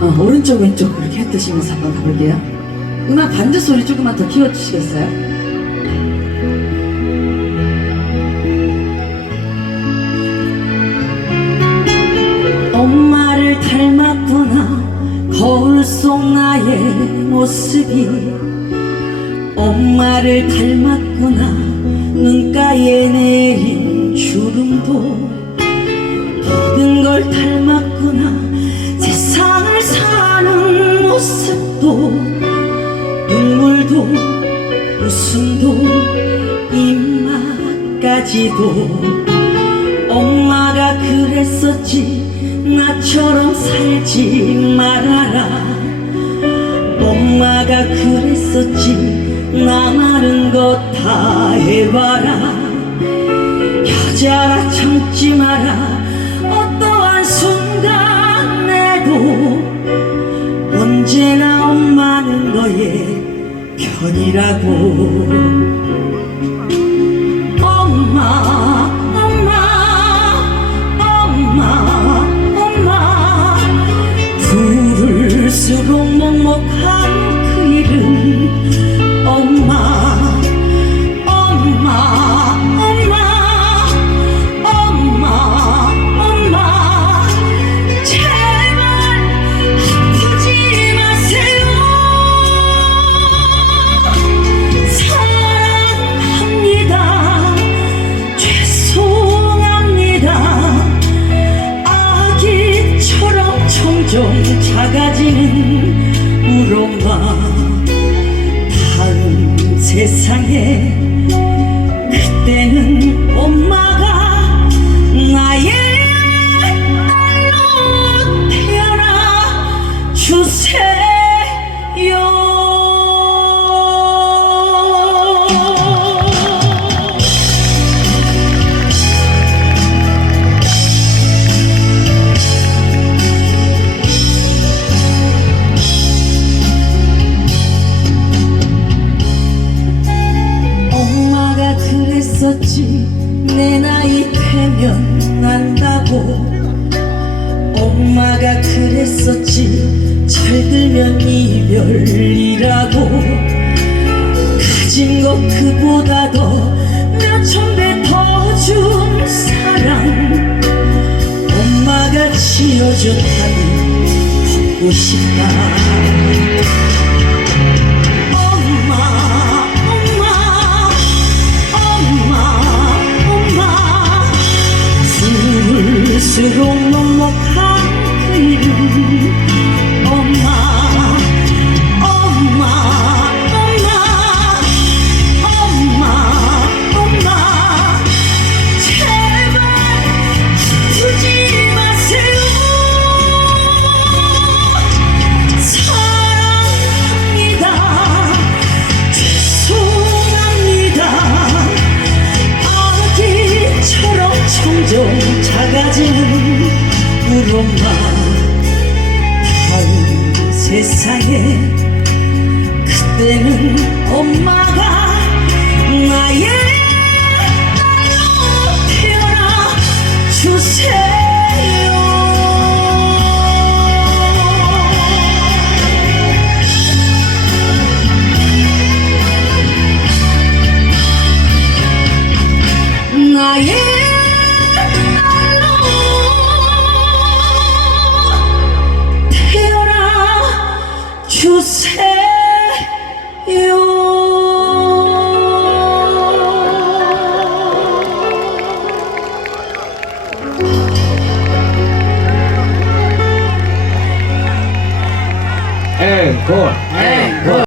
오른쪽 왼쪽 그렇게 해드시면서 한번 가볼게요. 음악 반주 소리 조금만 더 키워주시겠어요? 엄마를 닮았구나 거울 속 나의 모습이 엄마를 닮았구나 눈가에 내린 눈물도 웃음도 입맛까지도 엄마가 그랬었지 나처럼 살지 말아라. 엄마가 그랬었지 나많은 것다 해봐라. 여자라 참지 마라 편이라고. 엄마 엄마 엄마 엄마. 부를수록 먹먹한 그 이름 엄마 점점 작아지는 엄마 다음 세상에 그랬었지 내 나이 되면 난다고? 엄마가 그랬었지 철들면 이별이라고. 가진 것 그보다도 몇천 배 더 준 사랑 엄마가 지어준 하늘 보고 싶다 부를 주세요. 앵콜